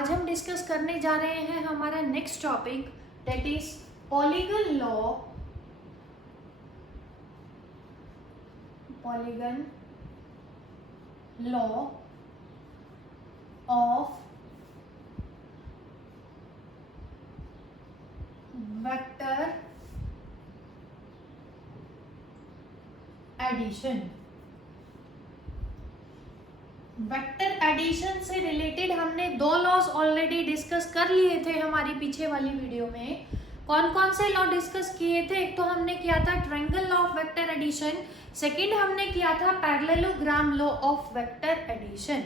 आज हम डिस्कस करने जा रहे हैं हमारा next topic that is polygon law. Polygon law of vector addition. Vector addition से रिलेटेड हमने दो लॉज ऑलरेडी डिस्कस कर लिए थे हमारी पीछे वाली वीडियो में। कौन कौन से लॉ डिस्कस किए थे? एक तो हमने किया था triangle law of vector addition, second हमने किया था parallelogram law of vector addition.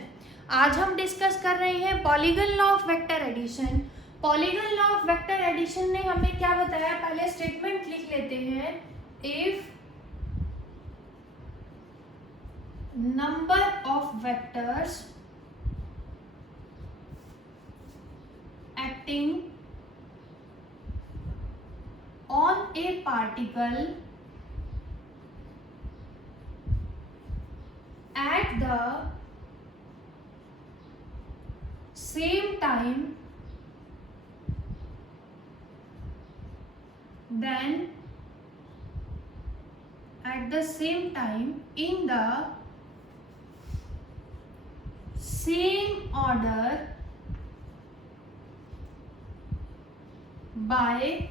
आज हम डिस्कस कर रहे हैं polygon law of vector addition. Polygon law of vector addition ने हमें क्या बताया? पहले स्टेटमेंट लिख लेते हैं। If number of vectors acting on a particle at the same time then at the same time in the same order by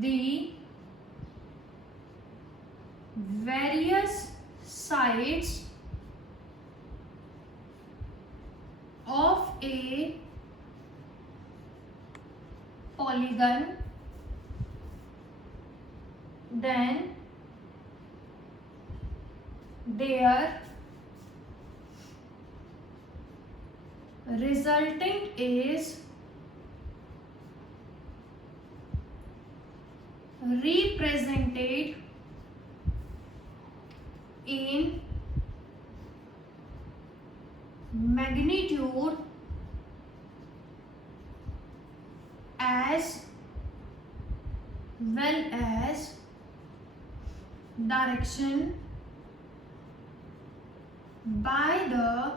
the various sides of a polygon, then their resultant is represented in magnitude as well as direction by the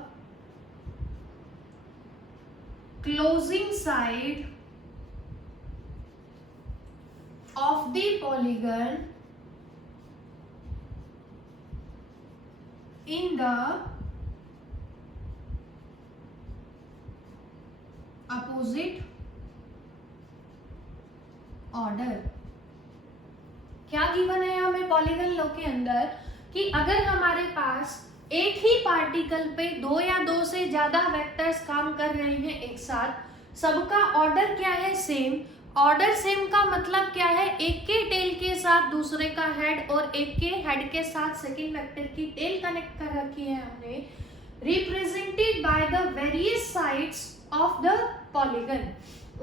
closing side of the polygon in the opposite order। क्या given है हमें polygon law के अंदर कि अगर हमारे पास एक ही particle पे दो या दो से ज्यादा वेक्टर्स काम कर रहे हैं एक साथ, सबका ऑर्डर क्या है? सेम। ऑर्डर सेम का मतलब क्या है? एक के टेल के साथ दूसरे का हेड और एक के हेड के साथ सेकंड वेक्टर की टेल कनेक्ट कर रखी है हमने। Represented by the various sides of the polygon.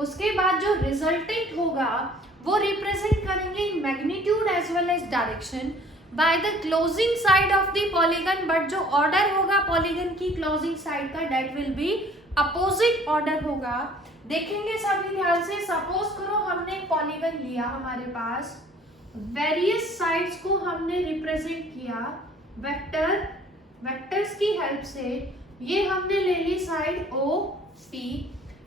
उसके बाद जो रिजल्टेंट होगा वो रिप्रेजेंट करेंगे magnitude as well as direction by the closing side of the polygon. But जो ऑर्डर होगा पॉलीगन की क्लोजिंग साइड का that will be opposite order होगा। देखेंगे सभी ध्यान से। सपोज करो हमने पॉलीगन लिया, हमारे पास वेरियस साइड्स को हमने रिप्रेजेंट किया वेक्टर्स की हेल्प से। ये हमने ले ली साइड ओ पी,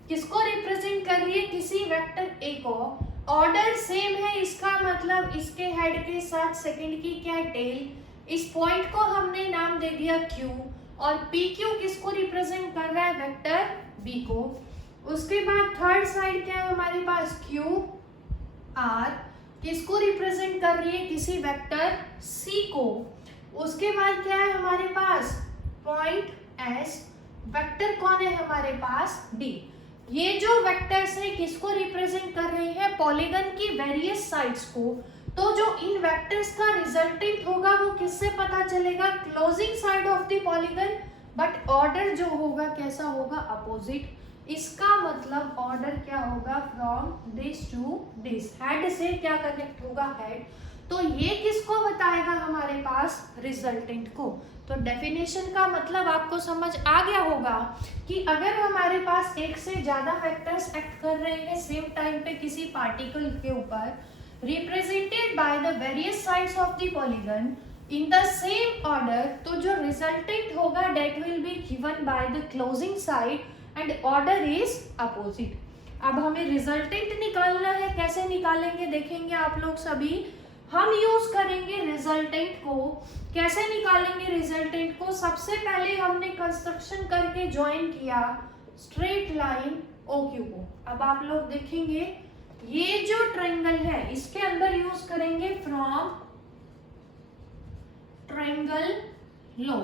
किसको रिप्रेजेंट कर रही है? किसी वेक्टर ए को। ऑर्डर सेम है, इसका मतलब इसके हेड के साथ सेकंड की क्या टेल। इस पॉइंट को हमने नाम दे दिया क्यू और पी क्यू किसको रिप्रेजेंट कर रहा है? वेक्टर बी को। उसके बाद थर्ड साइड क्या है हमारे पास? क्यू आर, किसको रिप्रेजेंट कर रही है? किसी वेक्टर सी को। उसके बाद क्या है हमारे पास? पॉइंट एस, वेक्टर कौन है हमारे पास? डी। ये जो वेक्टर्स है किसको रिप्रेजेंट कर रहे हैं? पॉलीगन की वेरियस साइड्स को। तो जो इन वेक्टर्स का रिजल्टेंट होगा वो किससे पता चलेगा? Closing side of the polygon. But order जो होगा कैसा होगा? अपोजिट। इसका मतलब ऑर्डर क्या होगा? From this to this. Head से क्या कनेक्ट होगा? हेड। तो ये किसको बताएगा हमारे पास? रिजल्टेंट को। तो डेफिनेशन का मतलब आपको समझ आ गया होगा कि अगर हमारे पास एक से ज्यादा वेक्टर्स एक्ट कर रहे हैं सेम टाइम पे किसी पार्टिकल के ऊपर, represented by the various sides of the polygon इन द सेम ऑर्डर, तो जो रिजल्टेंट होगा that will be given by the closing side and order is opposite. अब हमें रिजल्टेंट निकालना है, कैसे निकालेंगे देखेंगे आप लोग सभी। हम यूज करेंगे रिजल्टेंट को। कैसे निकालेंगे रिजल्टेंट को? सबसे पहले हमने कंस्ट्रक्शन करके ज्वाइन किया स्ट्रेट लाइन OQ को। अब आप लोग देखेंगे ये जो ट्रायंगल है इसके अंदर यूज करेंगे फ्रॉम ट्रायंगल लॉ।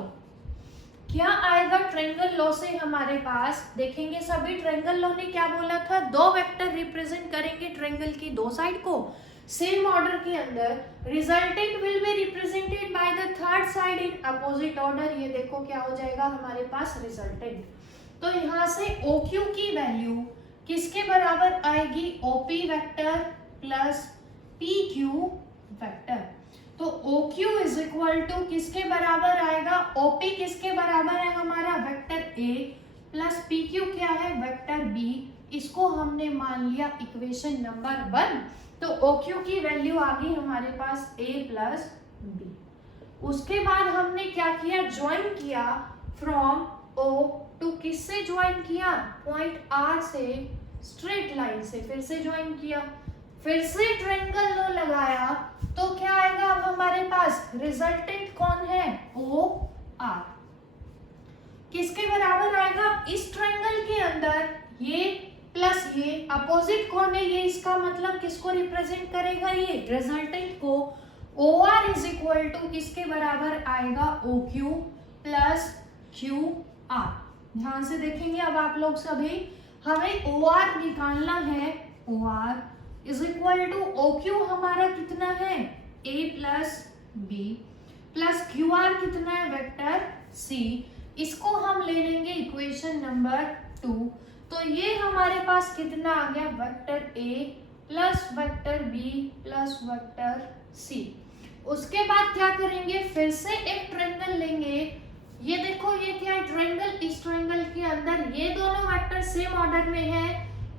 क्या आएगा ट्रायंगल लॉ से हमारे पास? देखेंगे सभी ट्रायंगल लॉ ने क्या बोला था, दो वेक्टर रिप्रेजेंट करेंगे ट्रायंगल की दो साइड को सेम ऑर्डर के अंदर, resultant will be represented by the third side in opposite order. ये देखो क्या हो जाएगा हमारे पास रिजल्टेंट। तो यहाँ से OQ की वैल्यू किसके बराबर आएगी? OP vector plus PQ vector. तो OQ इज इक्वल टू किसके बराबर आएगा? OP किसके बराबर है हमारा? वेक्टर A प्लस PQ क्या है? Vector B। इसको हमने मान लिया इक्वेशन नंबर 1। तो OQ की वैल्यू आ गई हमारे पास A प्लस B। उसके बाद हमने क्या किया? ज्वाइन किया फ्रॉम O टू किससे ज्वाइन किया? पॉइंट R से स्ट्रेट लाइन से फिर से ज्वाइन किया, फिर से ट्रायंगल लॉ लगाया। तो क्या आएगा अब हमारे पास? रिजल्टेंट कौन है? OR किसके बराबर आएगा? इस ट्रायंगल के अंदर ये प्लस ये अपोजिट कौन है? ये इसका मतलब किसको रिप्रेजेंट करेगा? ये रिजल्टेंट को। OR इज इक्वल टू किसके बराबर आएगा? OQ plus QR। ध्यान से देखेंगे अब आप लोग सभी, हमें OR निकालना है। OR is equal to OQ हमारा कितना है? A plus B plus QR कितना है? Vector C। इसको हम ले लेंगे इक्वेशन नंबर 2। तो ये हमारे पास कितना आ गया? Vector A plus vector B plus vector C। उसके बाद क्या करेंगे? फिर से एक ट्रायंगल लेंगे। ये देखो ये क्या है? ट्रायंगल। इस ट्रायंगल के अंदर ये दोनों वेक्टर सेम ऑर्डर में है,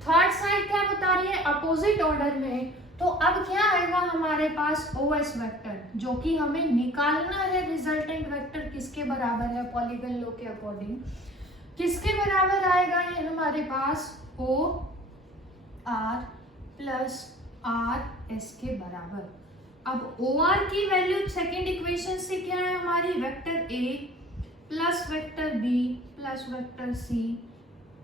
थर्ड साइड क्या बता रही है? अपोजिट ऑर्डर में। तो अब क्या आएगा हमारे पास? OS वेक्टर, जो कि हमें निकालना है रिजल्टेंट वेक्टर किसके बराबर है पॉलीगन लॉ के अकॉर्डिंग। किसके बराबर आएगा ये हमारे पास? OR प्लस RS के बराबर। अब OR की वैल्यू सेकेंड इक्वेशन से क्या है हमारी? Vector A plus vector B plus vector C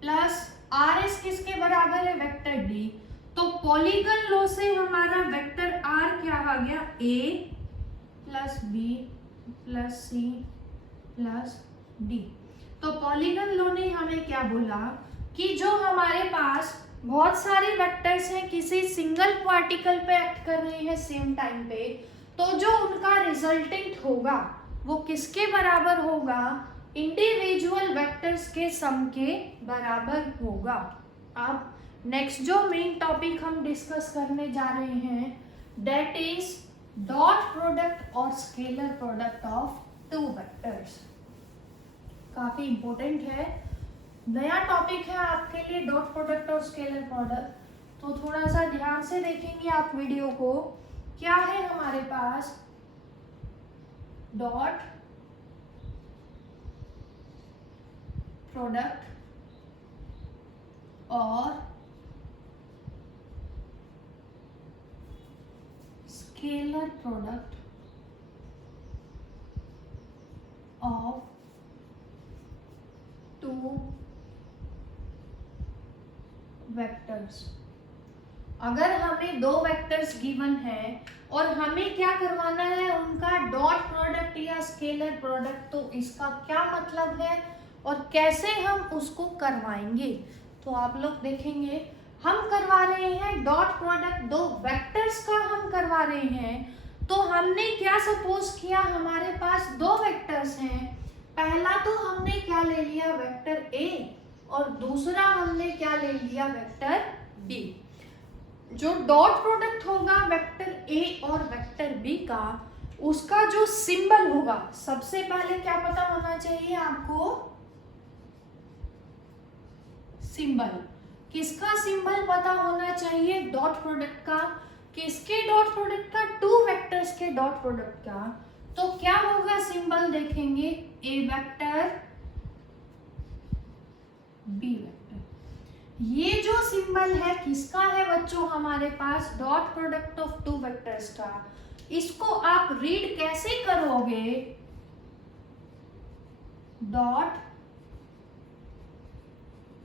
plus RS किसके बराबर है? Vector D। तो पॉलीगन लॉ से हमारा वेक्टर R क्या आ गया? A plus B plus C plus D। तो पॉलीगन लॉ ने हमें क्या बोला कि जो हमारे पास बहुत सारे वेक्टर्स हैं किसी सिंगल पार्टिकल पे एक्ट कर रहे हैं सेम टाइम पे, तो जो उनका रिजल्टेंट होगा वो किसके बराबर होगा? इंडिविजुअल वेक्टर्स के सम के बराबर होगा। अब नेक्स्ट जो मेन टॉपिक हम डिस्कस करने जा रहे हैं दैट इज डॉट प्रोडक्ट और scalar product of two vectors. काफी इंपॉर्टेंट है, नया टॉपिक है आपके लिए डॉट प्रोडक्ट और स्केलर प्रोडक्ट। तो थोड़ा सा ध्यान से देखेंगे आप वीडियो को। क्या है हमारे पास? डॉट प्रोडक्ट और scalar product of two vectors. अगर हमें दो वेक्टर्स गिवन है और हमें क्या करवाना है? उनका डॉट प्रोडक्ट या स्केलर प्रोडक्ट। तो इसका क्या मतलब है और कैसे हम उसको करवाएंगे? तो आप लोग देखेंगे हम करवा रहे हैं डॉट प्रोडक्ट, दो वेक्टर्स का हम करवा रहे हैं। तो हमने क्या सपोज किया? हमारे पास दो वेक्टर्स हैं। पहला तो हमने क्या ले लिया? वेक्टर A और दूसरा हमने क्या ले लिया? Vector B। जो डॉट प्रोडक्ट होगा वेक्टर A और वेक्टर B का, उसका जो सिंबल होगा, सबसे पहले क्या पता होना चाहिए आपको? सिंबल। किसका सिंबल पता होना चाहिए? डॉट प्रोडक्ट का। किसके डॉट प्रोडक्ट का? टू वेक्टर्स के डॉट प्रोडक्ट का। तो क्या होगा सिंबल? देखेंगे A वेक्टर B वेक्टर। ये जो सिंबल है किसका है बच्चों हमारे पास, dot product of two vectors का। इसको आप रीड कैसे करोगे, dot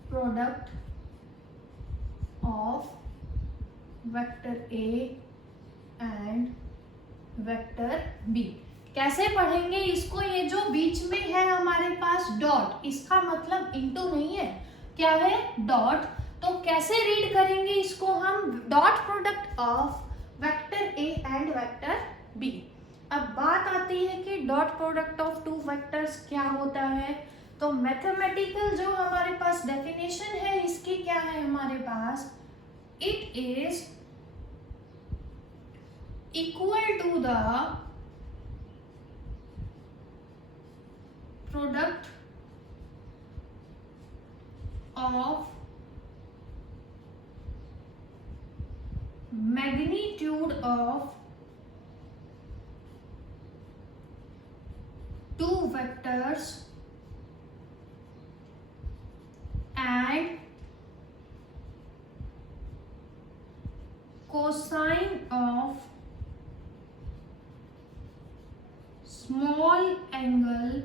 product of vector A and vector B. कैसे पढ़ेंगे इसको, ये जो बीच में है हमारे पास डॉट, इसका मतलब इनटू नहीं है, क्या है, डॉट। तो कैसे रीड करेंगे इसको हम, dot product of vector A and vector B. अब बात आती है कि dot product of two vectors क्या होता है। तो मैथमेटिकल जो हमारे पास डेफिनेशन है इसकी क्या है हमारे पास, it is equal to the product of magnitude of two vectors and cosine of small angle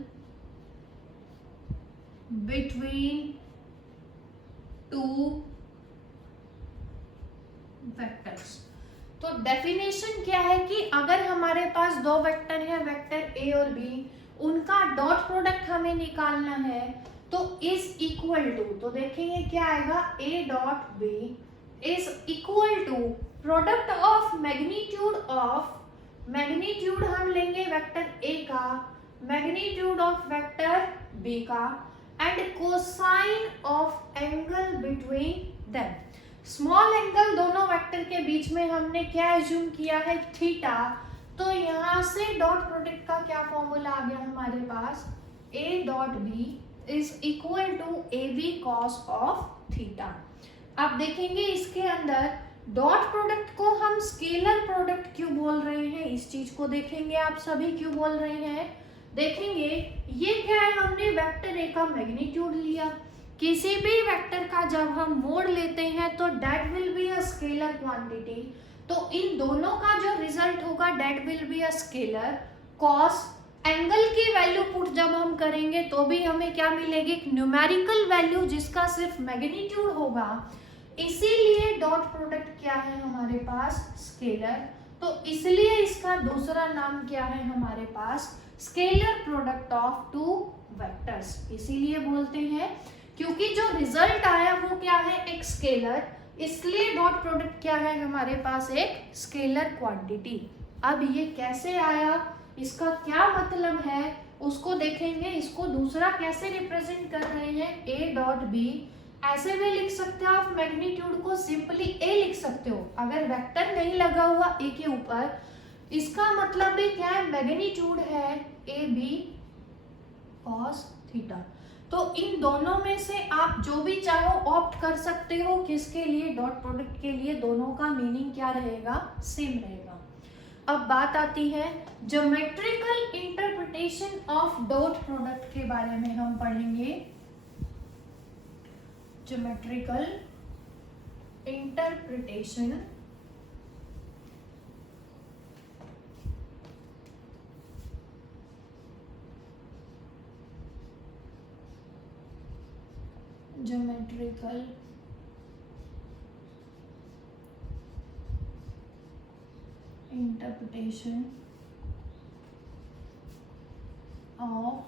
between two vectors. तो डेफिनेशन क्या है कि अगर हमारे पास दो वेक्टर हैं, वेक्टर ए और बी, उनका डॉट प्रोडक्ट हमें निकालना है तो इज इक्वल टू, तो देखेंगे क्या आएगा, A dot B is equal to product of magnitude हम लेंगे वेक्टर ए का, मैग्नीट्यूड ऑफ वेक्टर बी का, and cosine of angle between them. Small angle दोनों वेक्टर के बीच में हमने क्या एज्यूम किया है, थीटा। तो यहाँ से डॉट प्रोडक्ट का क्या फॉर्मूला आ गया हमारे पास, a dot B is equal to A B cos of theta. अब देखेंगे इसके अंदर डॉट प्रोडक्ट को हम स्केलर प्रोडक्ट क्यों बोल रहे हैं, इस चीज को देखेंगे आप सभी क्यों बोल रहे हैं। देखेंगे ये क्या है, हमने वेक्टर ए का मैग्नीट्यूड लिया, किसी भी वेक्टर का जब हम मोड लेते हैं तो that will be a scalar quantity, तो इन दोनों का जो रिजल्ट होगा that will be a scalar. Cos angle की वैल्यू पुट जब हम करेंगे तो भी हमें क्या मिलेगी, एक न्यूमेरिकल वैल्यू जिसका सिर्फ मैग्नीट्यूड होगा, इसीलिए डॉट प्रोडक्ट क्या है हमारे पास, स्केलर। तो इसलिए इसका दूसरा नाम क्या है हमारे पास, scalar product of two vectors, इसीलिए बोलते हैं क्योंकि जो रिजल्ट आया वो क्या है, एक स्केलर, इसलिए डॉट प्रोडक्ट क्या है हमारे पास, एक स्केलर क्वांटिटी। अब ये कैसे आया, इसका क्या मतलब है उसको देखेंगे। इसको दूसरा कैसे रिप्रेजेंट कर रहे हैं, ए डॉट बी, ऐसे भी लिख सकते हो आप, मैग्नीट्यूड को सिंपली ए लिख सकते हो अगर वेक्टर नहीं लगा हुआ ए के ऊपर। इसका मतलब भी क्या है, मैग्नीट्यूड है ए बी कॉस थीटा। तो इन दोनों में से आप जो भी चाहो ऑप्ट कर सकते हो, किसके लिए, डॉट प्रोडक्ट के लिए। दोनों का मीनिंग क्या रहेगा, सेम रहेगा। अब बात आती है geometrical interpretation of dot product के बारे में हम पढ़ेंगे। Geometrical interpretation geometrical interpretation of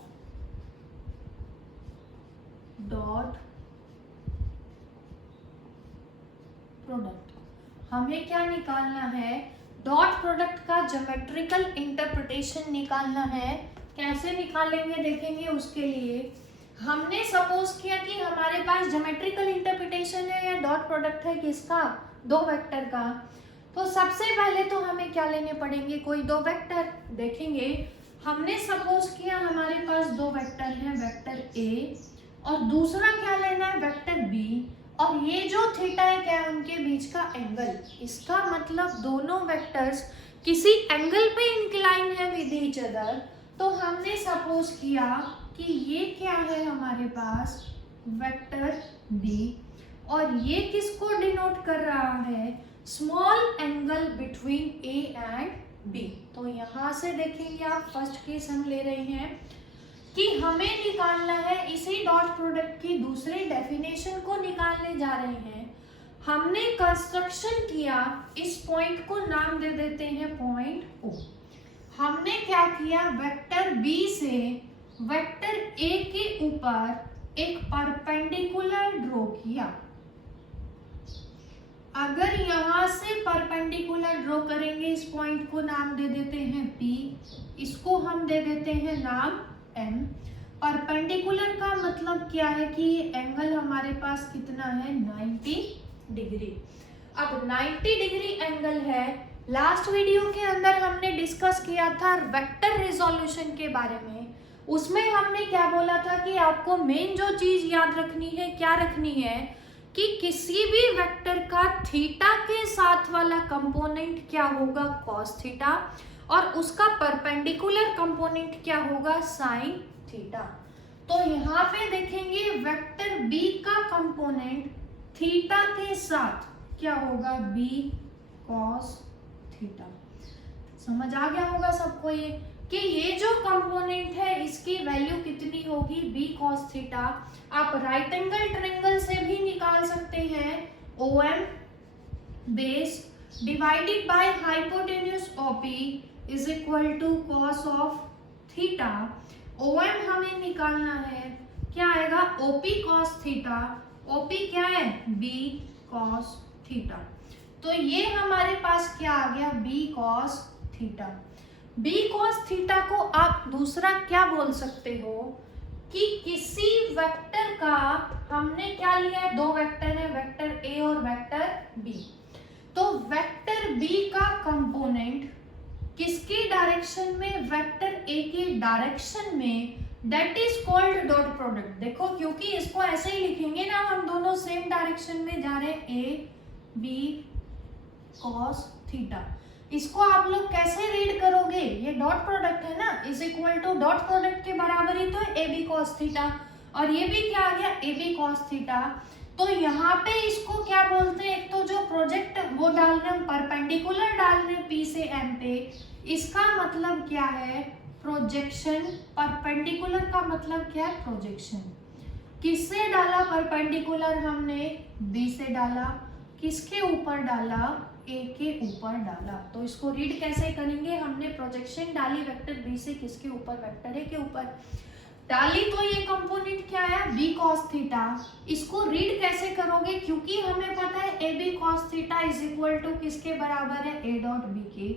dot product. हमें क्या निकालना है, डॉट प्रोडक्ट का ज्योमेट्रिकल इंटरप्रिटेशन निकालना है। कैसे निकालेंगे देखेंगे। उसके लिए हमने सपोज किया कि हमारे पास ज्योमेट्रिकल इंटरप्रिटेशन है या डॉट प्रोडक्ट है किसका, दो वेक्टर का। तो सबसे पहले तो हमें क्या लेने पड़ेंगे, कोई दो वेक्टर। देखेंगे हमने सपोज किया हमारे पास दो वेक्टर हैं, वेक्टर ए और दूसरा क्या लेना है, वेक्टर बी। और ये जो थीटा है क्या है, उनके बीच का एंगल। इसका मतलब दोनों वेक्टर्स किसी एंगल पे इंक्लाइन है विद ईच अदर। तो हमने सपोज किया कि ये क्या है हमारे पास, वेक्टर बी और ये किसको डिनोट कर रहा है, small angle between A and B. तो यहाँ से देखेंगे आप, फर्स्ट केस हम ले रहे हैं कि हमें निकालना है, इसी डॉट प्रोडक्ट की दूसरी डेफिनेशन को निकालने जा रहे हैं। हमने कंस्ट्रक्शन किया, इस पॉइंट को नाम दे देते हैं पॉइंट ओ। हमने क्या किया, वेक्टर बी से वेक्टर ए के ऊपर एक परपेंडिकुलर ड्रॉ किया। अगर यहां से परपेंडिकुलर ड्रॉ करेंगे, इस पॉइंट को नाम दे देते हैं पी, इसको हम दे देते हैं नाम एम। परपेंडिकुलर का मतलब क्या है कि ये एंगल हमारे पास कितना है, 90 डिग्री। अब 90 डिग्री एंगल है। लास्ट वीडियो के अंदर हमने डिस्कस किया था वेक्टर रिजोल्यूशन के बारे में। उसमें हमने क्या बोला था कि आपको मेन जो चीज याद रखनी है, क्या रखनी है, कि किसी भी वेक्टर का थीटा के साथ वाला कंपोनेंट क्या होगा, कॉस थीटा, और उसका परपेंडिकुलर कंपोनेंट क्या होगा, साइन थीटा। तो यहाँ पे देखेंगे वेक्टर बी का कंपोनेंट थीटा के साथ क्या होगा, बी कॉस थीटा। समझ आ गया होगा सबको ये कि ये जो कंपोनेंट है इसकी वैल्यू कितनी होगी, बी कॉस थीटा। आप राइट एंगल ट्रायंगल से भी निकाल सकते हैं, O M base divided by hypotenuse OP is equal to cos of theta. O M हमें निकालना है, क्या आएगा, ओपी कॉस थीटा। ओपी क्या है, बी कॉस थीटा। तो ये हमारे पास क्या आ गया, B cos theta. B cos theta को आप दूसरा क्या बोल सकते हो कि किसी वेक्टर का, हमने क्या लिया है, दो वेक्टर है, वेक्टर ए और वेक्टर बी। तो वेक्टर बी का कंपोनेंट किसकी डायरेक्शन में, वेक्टर ए के डायरेक्शन में, that is called dot product. देखो क्योंकि इसको ऐसे ही लिखेंगे ना, हम दोनों सेम डायरेक्शन में जा रहे हैं, ए बी कॉस थीटा। इसको आप लोग कैसे रीड करोगे, ये डॉट प्रोडक्ट है ना, is equal to dot product के बराबर ही तो ए बी कॉस थीटा, और ये भी क्या आ गया, ए बी कॉस थीटा। तो यहाँ पे इसको क्या बोलते हैं, एक तो जो प्रोजेक्ट वो डाल रहे हैं, परपेंडिकुलर डाल रहे हैं पी से एम पे, इसका मतलब क्या है, प्रोजेक्शन। परपेंडिकुलर का मतलब क्या है, प्रोजेक्शन। किससे डाला परपेंडिकुलर, हमने बी से डाला, किसके ऊपर डाला, ए के ऊपर डाला। तो इसको रीड कैसे करेंगे, हमने प्रोजेक्शन डाली वेक्टर बी से किसके ऊपर, वेक्टर ए के ऊपर डाली, तो ये कंपोनेंट क्या आया, बी कॉस थीटा। इसको रीड कैसे करोगे, क्योंकि हमें पता है A B cos theta is equal to किसके बराबर है, ए डॉट बी के।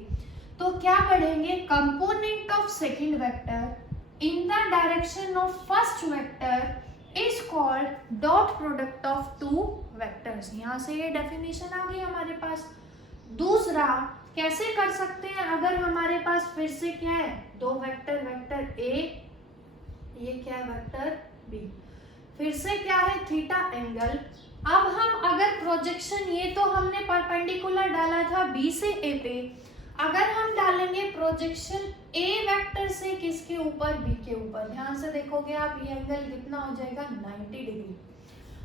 तो क्या पढ़ेंगे, component of second vector in the direction of first vector is called dot product of two vectors. यहाँ से ये डेफिनेशन आ गई हमारे पास। दूसरा कैसे कर सकते हैं, अगर हमारे पास फिर से क्या है, दो वेक्टर, वेक्टर ए, ये क्या है, वेक्टर बी, फिर से क्या है, थीटा एंगल। अब हम अगर प्रोजेक्शन, ये तो हमने परपेंडिकुलर डाला था बी से ए पे, अगर हम डालेंगे प्रोजेक्शन ए वेक्टर से किसके ऊपर, बी के ऊपर, ध्यान से देखोगे आप, ये एंगल कितना हो जाएगा, 90 डिग्री।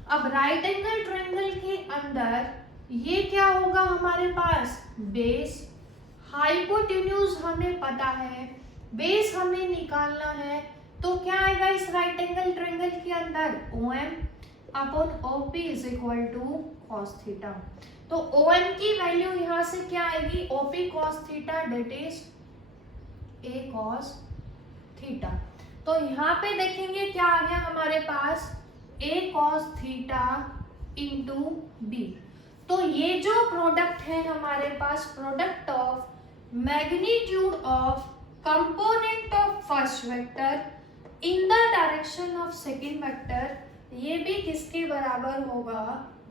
अब राइट एंगल ट्रायंगल के अंदर ये क्या होगा हमारे पास, बेस, हाइपोटेन्यूज हमें पता है, बेस हमें निकालना है, तो क्या आएगा इस राइट एंगल ट्रायंगल के अंदर, O M upon O P is equal to cos theta. तो ओ एम की वैल्यू यहाँ से क्या आएगी, O P cos theta that is a cos theta. तो यहाँ पे देखेंगे क्या आ गया हमारे पास, a cos theta into b. तो ये जो प्रोडक्ट है हमारे पास, product of magnitude of component of first vector in the direction of second vector, ये भी किसके बराबर होगा,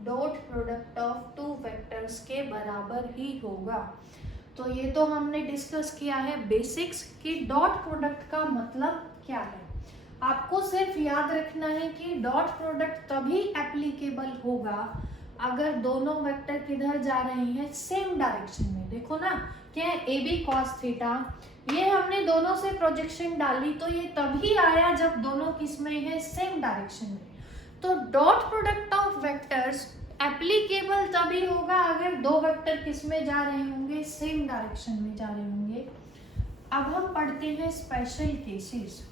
dot product of two vectors के बराबर ही होगा। तो ये तो हमने डिस्कस किया है बेसिक्स कि डॉट प्रोडक्ट का मतलब क्या है। आपको सिर्फ याद रखना है कि डॉट प्रोडक्ट तभी एप्लीकेबल होगा अगर दोनों वेक्टर किधर जा रहे हैं, सेम डायरेक्शन में। देखो ना क्या है, ए बी कॉस थीटा, ये हमने दोनों से प्रोजेक्शन डाली तो ये तभी आया जब दोनों किस में है, सेम डायरेक्शन में। तो dot product of vectors applicable तभी होगा अगर दो वेक्टर किस में जा रहे होंगे, सेम डायरेक्शन में जा रहे होंगे। अब हम पढ़ते हैं special cases.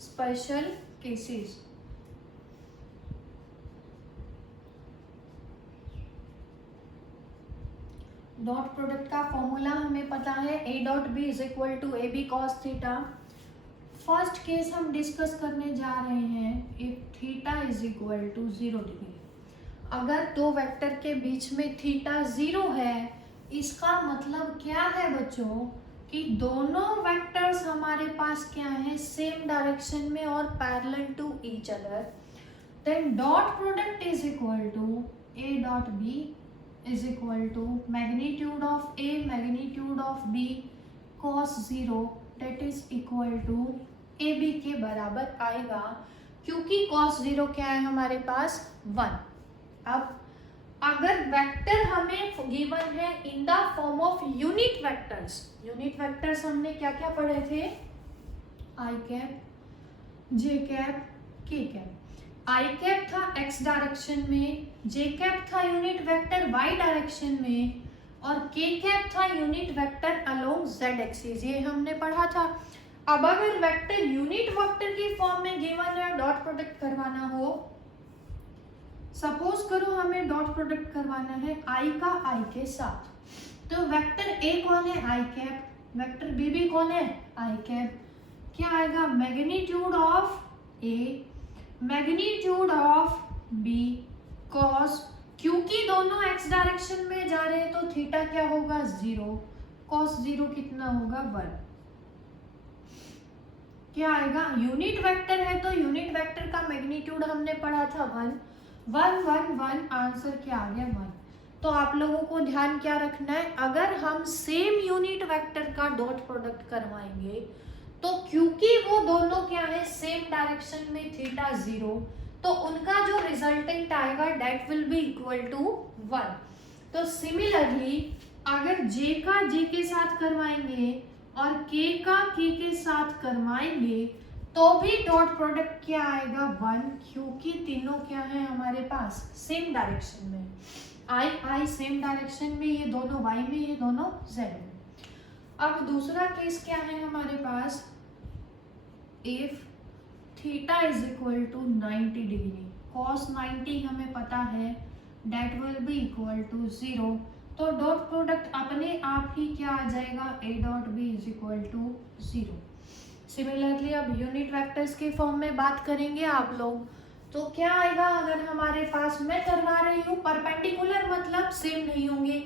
Special cases. Dot product का फॉर्मूला हमें पता है, A dot B is equal to A B cos theta. First case हम डिस्कस करने जा रहे हैं, if theta is equal to 0 degree. अगर दो वेक्टर के बीच में थीटा 0 है, इसका मतलब क्या है बच्चों कि दोनों वेक्टर्स हमारे पास क्या है, सेम डायरेक्शन में और parallel to each other. Then dot product is equal to A dot B is equal to magnitude of A magnitude of B cos 0 that is equal to AB के बराबर आएगा, क्योंकि cos 0 क्या है हमारे पास 1। अब अगर वेक्टर हमें गिवन है in the form of unit vectors, unit vectors हमने क्या क्या पढ़े थे, आई कैप, जे कैप, के कैप। आई कैप था एक्स डायरेक्शन में, जे कैप था यूनिट वेक्टर वाई डायरेक्शन में, और के कैप था unit vector along Z axis, ये हमने पढ़ा था। अब अगर वेक्टर यूनिट वेक्टर की फॉर्म में गिवन है, डॉट प्रोडक्ट करवाना हो, सपोज करो हमें डॉट प्रोडक्ट करवाना है आई का आई के साथ, तो वेक्टर ए कौन है, आई कैप, वेक्टर बी भी कौन है, आई कैप। क्या आएगा, magnitude of A magnitude of B cos, क्योंकि दोनों एक्स डायरेक्शन में जा रहे हैं तो थीटा क्या होगा 0, कॉस 0 कितना होगा 1। क्या आएगा, यूनिट वेक्टर है तो यूनिट वेक्टर का मैग्नीट्यूड हमने पढ़ा था 1 1 1 1, आंसर क्या आ गया 1। तो आप लोगों को ध्यान क्या रखना है, अगर हम सेम यूनिट वेक्टर का डॉट प्रोडक्ट करवाएंगे तो क्योंकि वो दोनों क्या है सेम डायरेक्शन में थीटा 0, तो उनका जो रिजल्टेंट आएगा that will be equal to 1। तो सिमिलरली अगर जे का जे के साथ करवाएंगे और के का के साथ करवाएंगे तो भी डॉट प्रोडक्ट क्या आएगा 1, क्योंकि तीनों क्या है हमारे पास सेम डायरेक्शन में, आई आई सेम डायरेक्शन में, ये दोनों वाई में, ये दोनों जेड में। अब दूसरा केस क्या है हमारे पास, if theta is equal to 90 degree, cos 90 हमें पता है that will be equal to 0, तो डॉट प्रोडक्ट अपने आप ही क्या आ जाएगा, A dot B is equal to 0। Similarly अब यूनिट वेक्टर्स के फॉर्म में बात करेंगे आप लोग, तो क्या आएगा, अगर हमारे पास, मैं करवा रही हूँ परपेंडिकुलर मतलब सेम नहीं होंगे,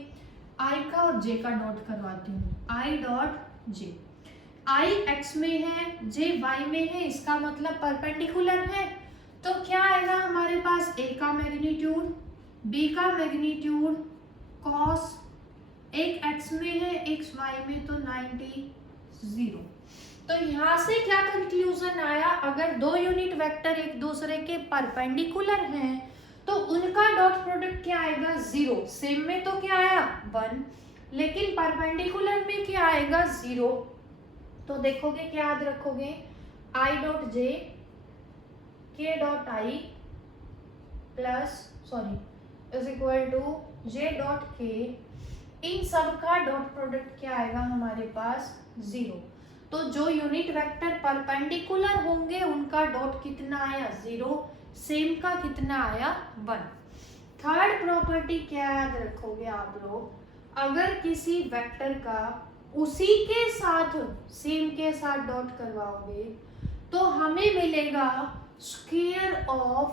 आई का और जे का डॉट करवाती हूँ, आई डॉट जे, आई एक्स में है, जे वाई में है, इसका मतलब परपेंडिकुलर है, तो क्या आएगा हमारे पास, ए का मैग्नीट्यूड, बी का मैग्नीट्यूड कॉस, एक एक्स में है एक वाई में, तो 90 0। तो यहाँ से क्या कंक्लूजन आया, अगर दो यूनिट वेक्टर एक दूसरे के परपेंडिकुलर हैं तो उनका डॉट प्रोडक्ट क्या आएगा 0, सेम में तो क्या आया 1, लेकिन परपेंडिकुलर में क्या आएगा 0। तो देखोगे क्या याद रखोगे, आई dot j k dot i plus sorry is equal to j dot k, इन सब का डॉट प्रोडक्ट क्या आएगा हमारे पास 0। तो जो यूनिट वेक्टर परपेंडिकुलर होंगे उनका डॉट कितना आया 0, सेम का कितना आया 1। थर्ड प्रॉपर्टी क्या याद रखोगे आप लोग, अगर किसी वेक्टर का उसी के साथ सेम के साथ डॉट करवाओगे तो हमें मिलेगा स्क्वायर ऑफ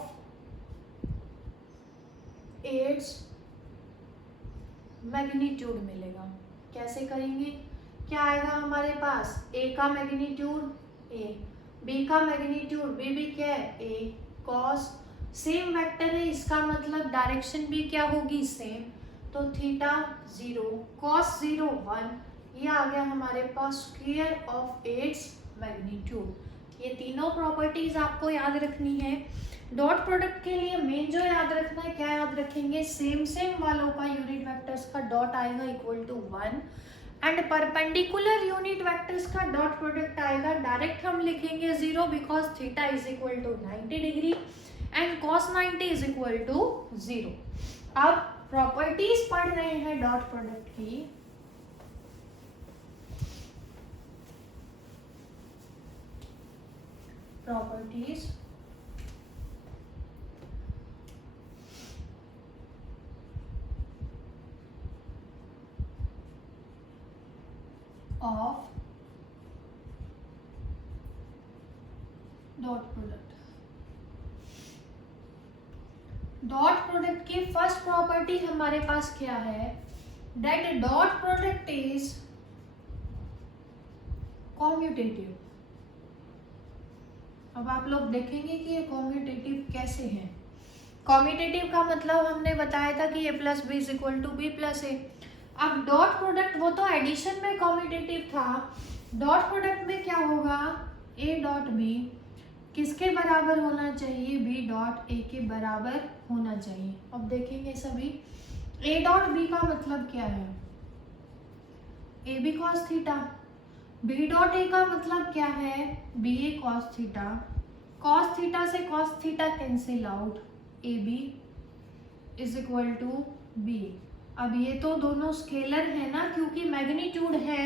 इट्स मैग्नीट्यूड मिलेगा। कैसे करेंगे, क्या आएगा हमारे पास, ए का मैग्नीट्यूड ए, बी का मैग्नीट्यूड बी भी क्या है ए, कॉस सेम वेक्टर है इसका मतलब डायरेक्शन भी क्या होगी सेम, तो थीटा 0 कॉस 0 1, ये आ गया हमारे पास स्क्वायर ऑफ इट्स मैग्नीट्यूड। ये तीनों प्रॉपर्टीज आपको याद रखनी है। डॉट प्रोडक्ट के लिए मेन जो याद रखना है, क्या याद रखेंगे, सेम सेम वालों का यूनिट वेक्टर्स का डॉट आएगा equal to 1 and perpendicular unit vectors का डॉट प्रोडक्ट आएगा, डायरेक्ट हम लिखेंगे 0 because theta is equal to 90 degree and cos 90 is equal to 0। अब प्रॉपर्टीज पढ़ रहे हैं डॉट प्रोडक्ट की। Properties of dot product. Dot product की फर्स्ट प्रॉपर्टी हमारे पास क्या है, that dot product is commutative. अब आप लोग देखेंगे कि ये कॉम्यूटेटिव कैसे है। कॉम्यूटेटिव का मतलब हमने बताया था कि a plus b is equal to b plus a. अब डॉट प्रोडक्ट वो तो एडिशन में कॉम्यूटेटिव था, डॉट प्रोडक्ट में क्या होगा, ए डॉट बी किसके बराबर होना चाहिए, बी डॉट ए के बराबर होना चाहिए। अब देखेंगे सभी, ए डॉट बी का मतलब क्या है, A B cos theta, B dot A का मतलब क्या है, B A cos theta, cos theta से cos theta cancel out, A B is equal to B. अब ये तो दोनों स्केलर है ना, क्योंकि मैग्नीट्यूड है,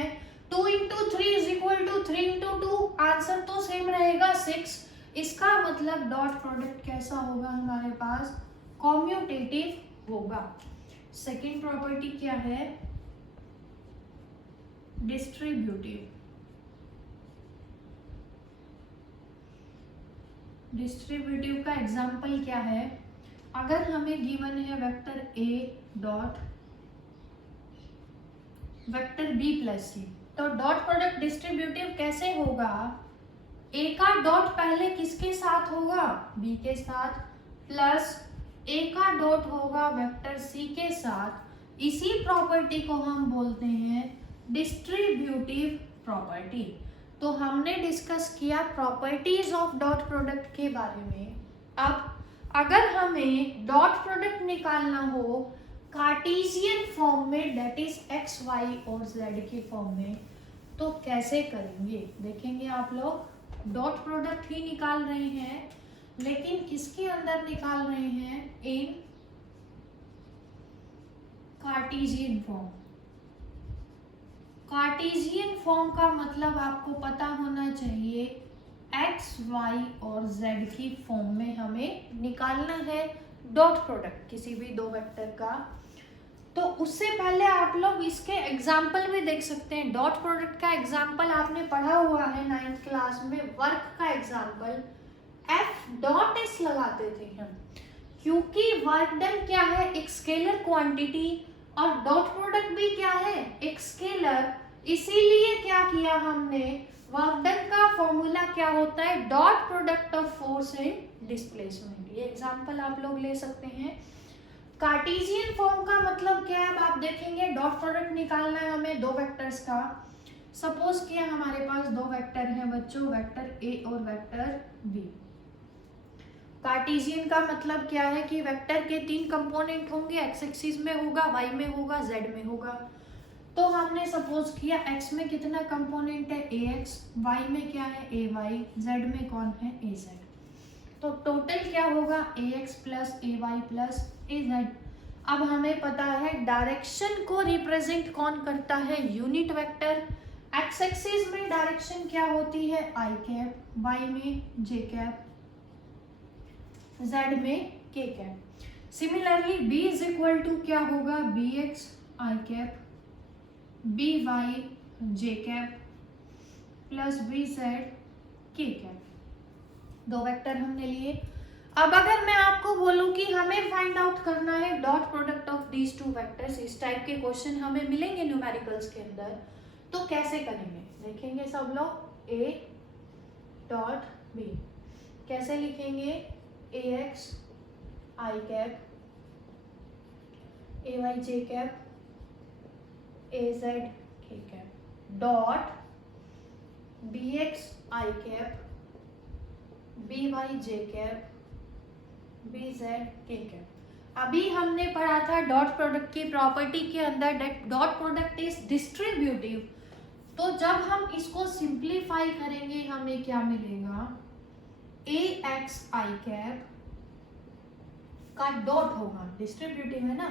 2 into 3 is equal to 3 into 2, answer तो सेम रहेगा 6। इसका मतलब डॉट प्रोडक्ट कैसा होगा हमारे पास, कॉम्यूटेटिव होगा। सेकेंड प्रॉपर्टी क्या है, डिस्ट्रीब्यूटिव। डिस्ट्रीब्यूटिव का एग्जाम्पल क्या है, अगर हमें गिवन है vector a dot vector b plus c, तो डॉट प्रोडक्ट डिस्ट्रीब्यूटिव कैसे होगा, ए का डॉट पहले किसके साथ होगा, बी के साथ, प्लस ए का डॉट होगा वेक्टर सी के साथ। इसी प्रॉपर्टी को हम बोलते हैं डिस्ट्रीब्यूटिव प्रॉपर्टी। तो हमने डिस्कस किया प्रॉपर्टीज ऑफ डॉट प्रोडक्ट के बारे में। अब अगर हमें डॉट प्रोडक्ट निकालना हो कार्टेशियन फॉर्म में, दैट इज एक्स वाई और जेड के फॉर्म में, तो कैसे करेंगे देखेंगे आप लोग। डॉट प्रोडक्ट ही निकाल रहे हैं, लेकिन किसके अंदर निकाल रहे हैं, इन कार्टेशियन फॉर्म। कार्टेशियन फॉर्म का मतलब आपको पता होना चाहिए, एक्स वाई और जेड की फॉर्म में हमें निकालना है डॉट प्रोडक्ट किसी भी दो वेक्टर का। तो उससे पहले आप लोग इसके एग्जाम्पल भी देख सकते हैं। डॉट प्रोडक्ट का एग्जाम्पल आपने पढ़ा हुआ है 9th क्लास में, वर्क का एग्जाम्पल एफ डॉट एस लगाते थे हम, क्योंकि वर्क डन क्या है, एक स्केलर क्वांटिटी, और डॉट प्रोडक्ट भी क्या है, एक स्केलर। इसीलिए क्या किया हमने, वर्क डन का फॉर्मूला क्या होता है, dot product of force and displacement. ये एग्जाम्पल आप लोग ले सकते हैं। कार्टेशियन फॉर्म का मतलब क्या है, अब आप देखेंगे डॉट प्रोडक्ट निकालना है हमें दो वेक्टर्स का। सपोज किया हमारे पास दो वेक्टर हैं बच्चों, वेक्टर ए और वेक्टर बी। कार्टेशियन का मतलब क्या है कि वेक्टर के 3 कंपोनेंट होंगे, एक्स एक्सिस में होगा, वाई में होगा, जेड में होगा। तो हमने सपोज किया एक्स में कितना कंपोनेंट है, ए एक्स, वाई में क्या है, ए वाई, जेड में कौन है, ए जेड। तो टोटल क्या होगा, ए x plus a Y plus a Z. अब हमें पता है डायरेक्शन को रिप्रेजेंट कौन करता है, यूनिट वेक्टर। एक्स एक्सिस में डायरेक्शन क्या होती है, आई कैप, वाई में जे कैप, जेड में k cap. Similarly B is equal to क्या होगा, B x i cap, B Y j cap plus B Z k cap. दो वेक्टर हमने लिए। अब अगर मैं आपको बोलूं कि हमें फाइंड आउट करना है dot product of these two vectors, इस टाइप के क्वेश्चन हमें मिलेंगे न्यूमेरिकल्स के अंदर, तो कैसे करेंगे देखेंगे सब लोग। ए डॉट बी कैसे लिखेंगे, ए x i cap, A Y j cap, A Z k cap, dot B x i cap, B Y j cap, B Z k cap. अभी हमने पढ़ा था डॉट प्रोडक्ट की प्रॉपर्टी के अंदर डॉट प्रोडक्ट इज डिस्ट्रीब्यूटिव। तो जब हम इसको सिंप्लीफाई करेंगे हमें क्या मिलेगा, ए एक्स आई कैप का डॉट होगा, डिस्ट्रीब्यूटिव है ना,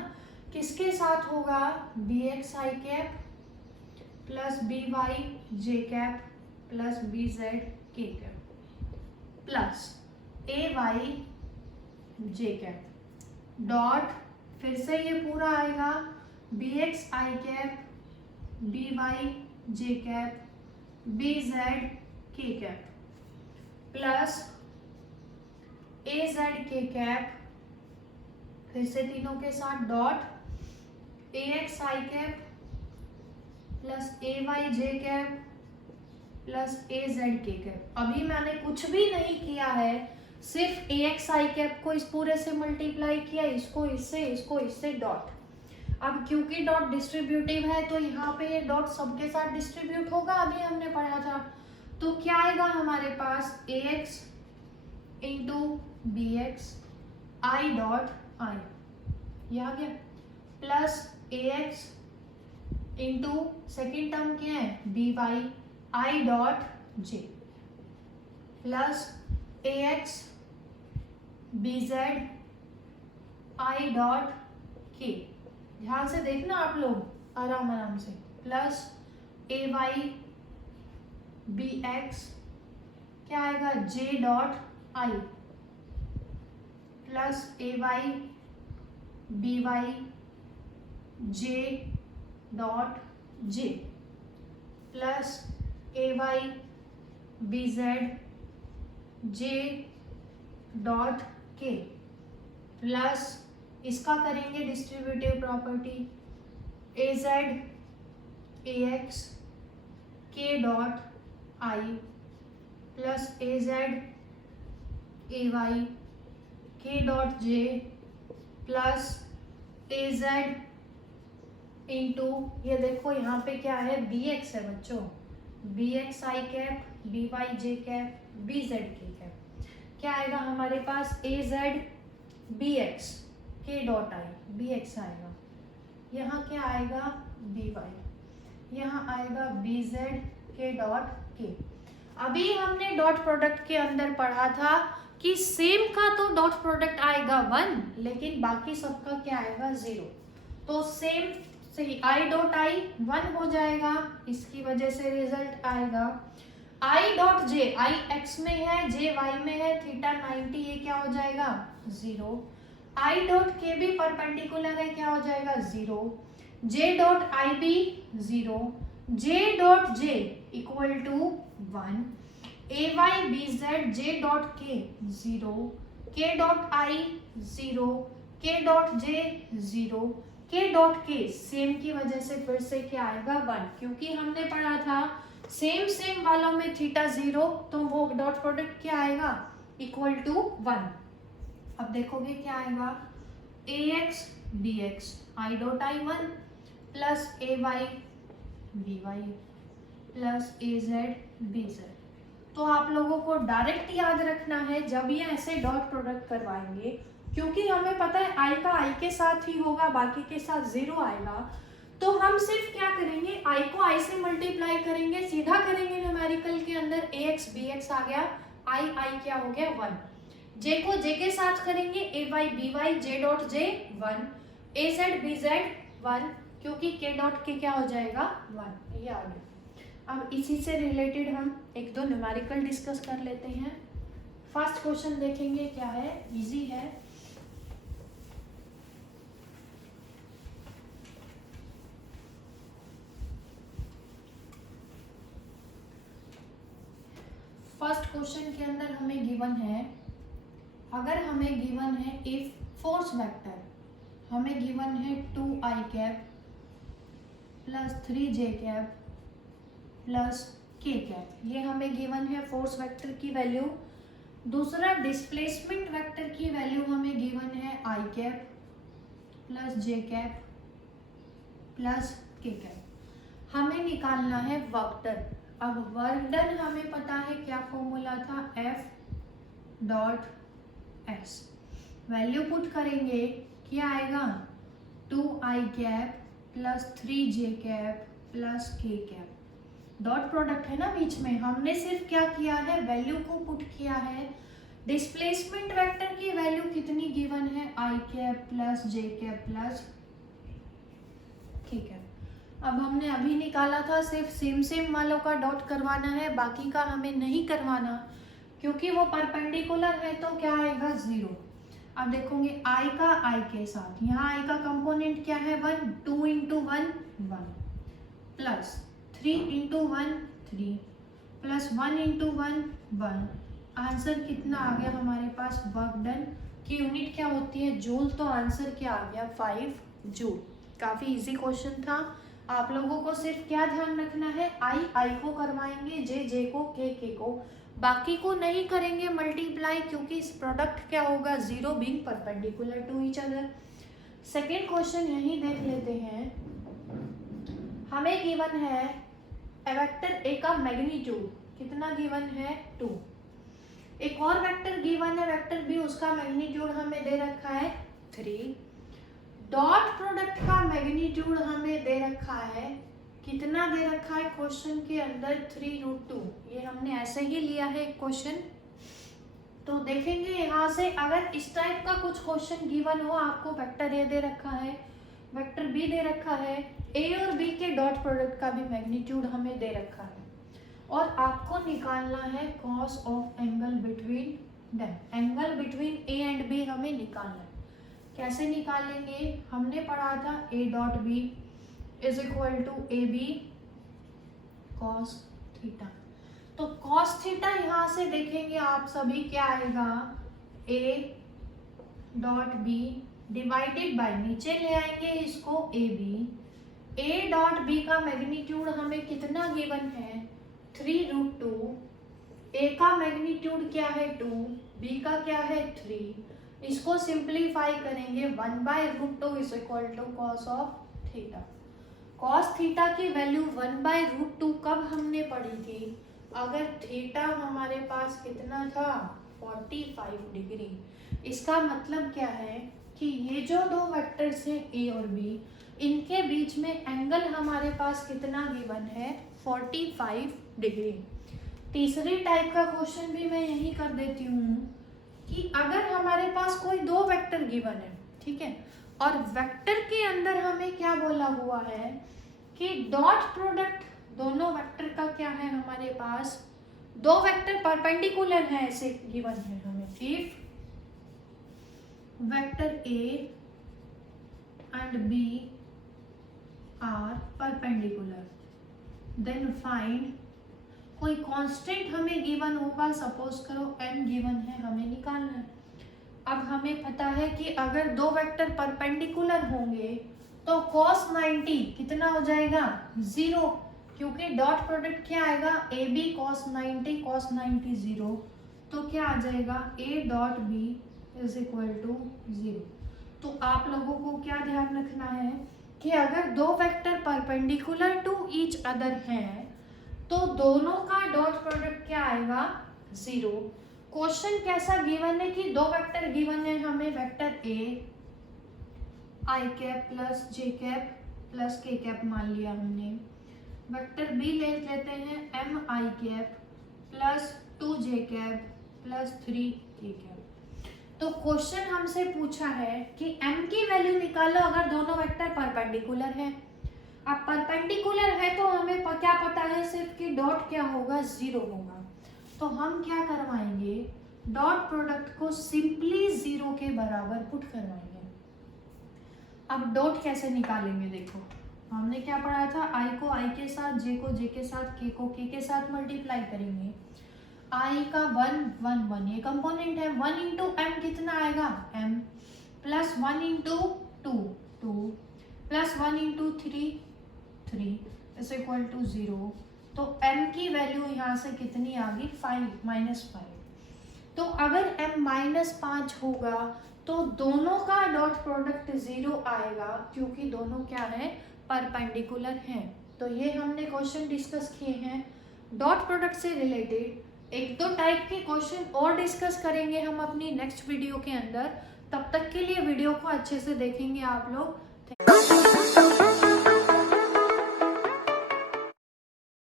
किसके साथ होगा, B x i cap plus B Y j cap plus B Z k cap plus a Y j cap dot, फिर से ये पूरा आएगा B x i cap B Y j cap B Z k cap plus a Z k cap, फिर से तीनों के साथ dot A x i cap plus a Y j cap plus a Z k cap. अभी मैंने कुछ भी नहीं किया है, सिर्फ ए एक्स आई कैप को इस पूरे से मल्टीप्लाई किया, इसको इससे डॉट। अब क्योंकि डॉट डिस्ट्रीब्यूटिव है तो यहाँ पे ये डॉट सबके साथ डिस्ट्रीब्यूट होगा, अभी हमने पढ़ा था। तो क्या आएगा हमारे पास, a x into b x i dot i, ये आ गया, plus a x into second term क्या है b y i dot j plus a x b z i dot k, ध्यान से देखना आप लोग आराम आराम से, plus a Y b x क्या आएगा j dot i plus a Y b Y j dot j plus a Y B Z j dot के प्लस इसका करेंगे distributive property a z a x k dot i plus a z a y k dot j plus a z into, ये देखो यहाँ पे क्या है B x है बच्चों, B x i cap B Y j cap B Z k cap, क्या आएगा हमारे पास ए z B x k dot आई, बी एक्स आएगा, यहाँ क्या आएगा बी वाई, यहाँ आएगा बी जेड के डॉट के। अभी हमने डॉट प्रोडक्ट के अंदर पढ़ा था कि सेम का तो डॉट प्रोडक्ट आएगा 1, लेकिन बाकी सबका क्या आएगा 0। तो सेम से आई डॉट आई 1 हो जाएगा, इसकी वजह से रिजल्ट आएगा आई डॉट जे, आई एक्स में है जे वाई में है, थीटा 90, ये क्या हो जाएगा 0। आई डॉट के भी परपेंडिकुलर है, क्या हो जाएगा 0। जे डॉट आई भी 0, j dot j equal to 1, A Y B Z j dot k 0, के डॉट आई 0, के डॉट जे 0, के डॉट के सेम की वजह से फिर से क्या आएगा 1, क्योंकि हमने पढ़ा था सेम वालों में थीटा 0, तो वो डॉट प्रोडक्ट क्या आएगा इक्वल टू 1। अब देखोगे क्या आएगा a x b x i dot i 1 plus a Y b y plus a z b z. तो आप लोगों को डायरेक्ट याद रखना है जब ये ऐसे डॉट प्रोडक्ट करवाएंगे, क्योंकि हमें पता है आई का आई के साथ ही होगा, बाकी के साथ 0 आएगा, तो हम सिर्फ क्या करेंगे आई को आई से मल्टीप्लाई करेंगे, सीधा करेंगे न्यूमेरिकल के अंदर, ए एक्स बी एक्स आ गया, आई क्या हो गया 1, जे को जे के साथ करेंगे a Y b Y j dot j 1, a z b z 1, क्योंकि के डॉट के क्या हो जाएगा 1, ये आ गया। अब इसी से रिलेटेड हम एक दो न्यूमेरिकल डिस्कस कर लेते हैं। फर्स्ट क्वेश्चन देखेंगे क्या है, इजी है। फर्स्ट क्वेश्चन के अंदर हमें गिवन है, अगर हमें गिवन है इफ फोर्स वेक्टर, हमें गिवन है 2i cap plus 3j cap plus k cap, ये हमें गिवन है फोर्स वेक्टर की वैल्यू। दूसरा डिस्प्लेसमेंट वेक्टर की वैल्यू हमें गिवन है i cap plus j cap plus k cap. हमें निकालना है वर्क डन। अब वर्क डन हमें पता है क्या फॉर्मूला था, F dot S। Value put करेंगे, क्या आएगा 2i cap plus 3j cap plus k cap. Dot product है ना बीच में, हमने सिर्फ क्या किया है, वैल्यू को पुट किया है। डिस्प्लेसमेंट वेक्टर की वैल्यू कितनी गिवन है, i cap plus j cap plus k cap. अब हमने अभी निकाला था, सिर्फ सेम वालों का डॉट करवाना है, बाकी का हमें नहीं करवाना क्योंकि वो परपेंडिकुलर है, तो क्या आएगा 0। अब देखोगे i का i के साथ, यहाँ i का कंपोनेंट क्या है 1, 2 into 1 1 plus 3 into 1 3 plus 1 into 1 1। Answer कितना आ गया हमारे पास, वर्क डन की यूनिट क्या होती है, जूल, तो आंसर क्या आ गया 5 जूल। काफ़ी इजी क्वेश्चन था। आप लोगों को सिर्फ क्या ध्यान रखना है, आई को करवाएंगे, जे को, के को, बाकी को नहीं करेंगे मल्टीप्लाई, क्योंकि इस प्रोडक्ट क्या होगा 0 being perpendicular to each other. Second question यही देख लेते हैं। हमें गिवन है वेक्टर ए का मैग्नीट्यूड कितना गिवन है 2। एक और वेक्टर गिवन है वेक्टर बी, उसका मैग्नीट्यूड हमें दे रखा है 3। डॉट प्रोडक्ट का मैग्नीट्यूड हमें दे रखा है, कितना दे रखा है क्वेश्चन के अंदर 3√2। ये हमने ऐसे ही लिया है क्वेश्चन। तो देखेंगे यहाँ से, अगर इस टाइप का कुछ क्वेश्चन गिवन हो, आपको वेक्टर ए दे रखा है, वेक्टर बी दे रखा है, ए और बी के डॉट प्रोडक्ट का भी मैग्नीट्यूड हमें दे रखा है, और आपको निकालना है cos of angle between them. Angle between A and B हमें निकालना है। कैसे निकालेंगे, हमने पढ़ा था A dot B is equal to A B cos theta. तो कॉस थीटा यहाँ से देखेंगे आप सभी, क्या आएगा A dot B divided by, नीचे ले आएंगे इसको A B. A dot B का मैग्नीट्यूड हमें कितना गिवन है 3√2। ए का मैग्नीट्यूड क्या है 2, बी का क्या है 3। इसको सिंप्लीफाई करेंगे 1/√2 is equal to cos of theta. Cos theta की वैल्यू 1/√2 कब हमने पढ़ी थी, अगर थीटा हमारे पास कितना था 45 डिग्री। इसका मतलब क्या है कि ये जो दो वेक्टर्स हैं ए और बी, इनके बीच में एंगल हमारे पास कितना गिवन है 45 डिग्री। तीसरी टाइप का क्वेश्चन भी मैं यही कर देती हूँ कि अगर हमारे पास कोई दो वेक्टर गिवन है, ठीक है, और वेक्टर के अंदर हमें क्या बोला हुआ है कि डॉट प्रोडक्ट दोनों वेक्टर का क्या है, हमारे पास दो वेक्टर परपेंडिकुलर है, ऐसे गिवन है हमें। If vector A and B are perpendicular then find, कोई कांस्टेंट हमें गिवन होगा, सपोज करो m गिवन है, हमें निकालना है। अब हमें पता है कि अगर दो वेक्टर परपेंडिकुलर होंगे तो cos 90 कितना हो जाएगा 0, क्योंकि डॉट प्रोडक्ट क्या आएगा ए बी cos 90 0, तो क्या आ जाएगा a dot B is equal to 0। तो आप लोगों को क्या ध्यान रखना है कि अगर दो vector perpendicular to each other हैं तो दोनों का डॉट प्रोडक्ट क्या आएगा 0। क्वेश्चन कैसा गिवन है कि दो वेक्टर गिवन है हमें, vector A I cap plus J cap plus के कैप मान लिया हमने, वेक्टर बी ले लेते हैं एम आई कैप प्लस 2 जे कैप प्लस 3 के कैप। तो क्वेश्चन हमसे पूछा है कि m की वैल्यू निकालो अगर दोनों वेक्टर परपेंडिकुलर हैं। अब परपेंडिकुलर है तो हमें क्या पता है सिर्फ कि डॉट क्या होगा 0 होगा, तो हम क्या करवाएंगे डॉट प्रोडक्ट को सिंपली 0 के बराबर पुट करवाएंगे। अब डॉट कैसे निकालेंगे, देखो हमने क्या पढ़ा था, i को i के साथ, j को j के साथ, k को k के साथ मल्टीप्लाई करेंगे। i का 1 1 1 ये कंपोनेंट है, 1 इंटू m कितना आएगा m plus 1 into 2 2 plus 1 into 3 3 is equal to 0। तो m की वैल्यू यहाँ से कितनी आ गई 5 -5। तो अगर m -5 होगा तो दोनों का डॉट प्रोडक्ट 0 आएगा, क्योंकि दोनों क्या है परपेंडिकुलर हैं। तो ये हमने क्वेश्चन डिस्कस किए हैं डॉट प्रोडक्ट से रिलेटेड। एक दो टाइप के क्वेश्चन और डिस्कस करेंगे हम अपनी नेक्स्ट वीडियो के अंदर। तब तक के लिए वीडियो को अच्छे से देखेंगे आप लोग।